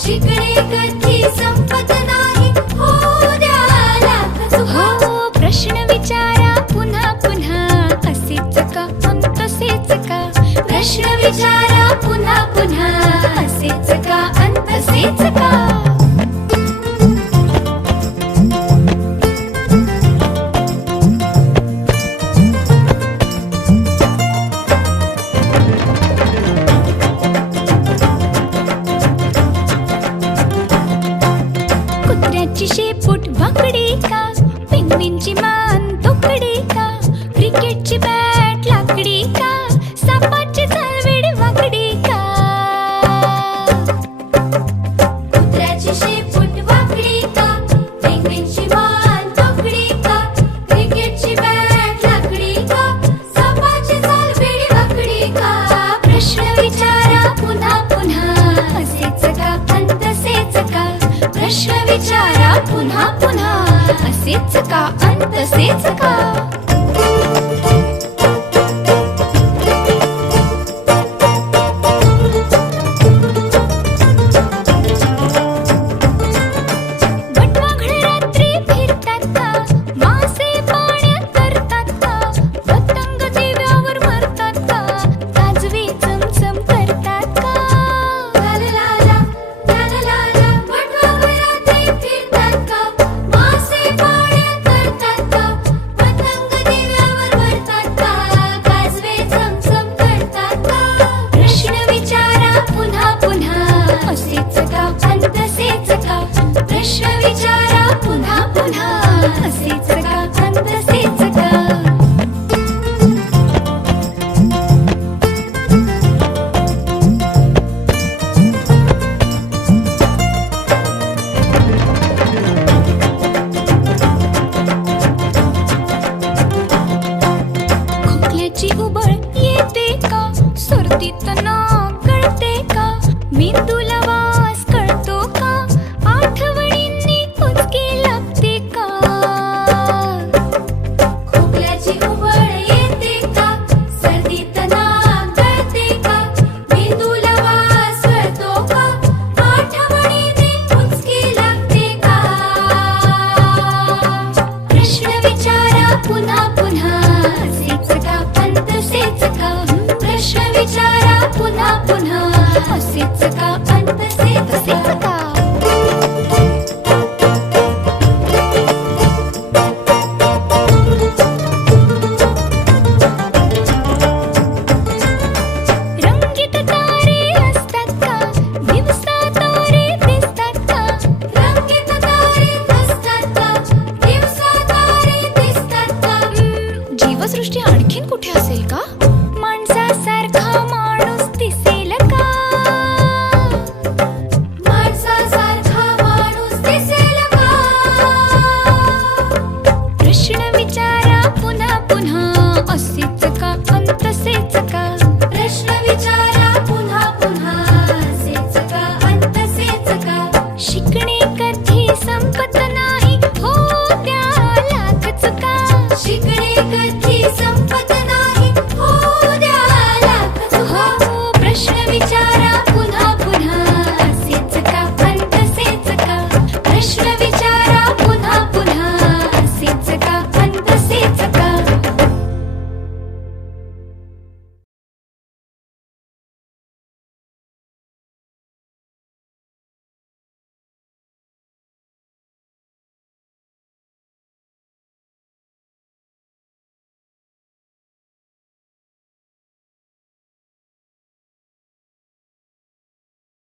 शिकणे कधी संपत नाही, हो द्या लाख चुका. हो प्रश्न विचारा पुन्हा पुन्हा, असेच का अन तसेच का. प्रश्न विचारा पुन्हा पुन्हा, असेच का अन तसेच का. कुत्र्याची शेपूट वाकडी का, पेंग्विनची मान तोकडी का, क्रिकेटची बॅट लाकडी का, सापाची चालवेड वाकडी का. कुत्र्याची शेपूट वाकडी का, पेंग्विनची मान तोकडी का, क्रिकेटची बॅट लाकडी का, सापाची चालवेड वाकडी का. प्रश्न विचारा पुन्हा पुन्हा, असेच का अन तसेच का. प्रश्न विचारा पुन्हा पुन्हा, असेच का अन तसेच का. बटवाघळे रात्री फिरतात का, मासे पाण्यात तरतात का, पतंग दिव्यावर मरतात का, काजवे चमचम करतात का. ला ला ला ला ला ला ला, बटवाघळे रात्री फिरतात का, मासे पाण्यात तरतात का, पतंग दिव्यावर मरतात का, काजवे चमचम करतात का. प्रश्न विचारा पुन्हा पुन्हा, असेच का अन तसेच का. प्रश्न विचारा पुन्हा पुन्हा, असेच का अन तसेच का. खोकल्याची उबळ येते का, सर्दीत नाक गळते का, मेंदूला वास कळतो का, आठवणींनी उचकी लागते का. खोकल्याची उबळ येते का, सर्दीत नाक गळते का, मेंदूला वास कळतो का, आठवणीने उचकी लागते का. प्रश्न विचारा पुन्हा पुन्हा, असेच का अन तसेच का. प्रश्न विचारा पुन्हा पुन्हा, असेच का अन तसेच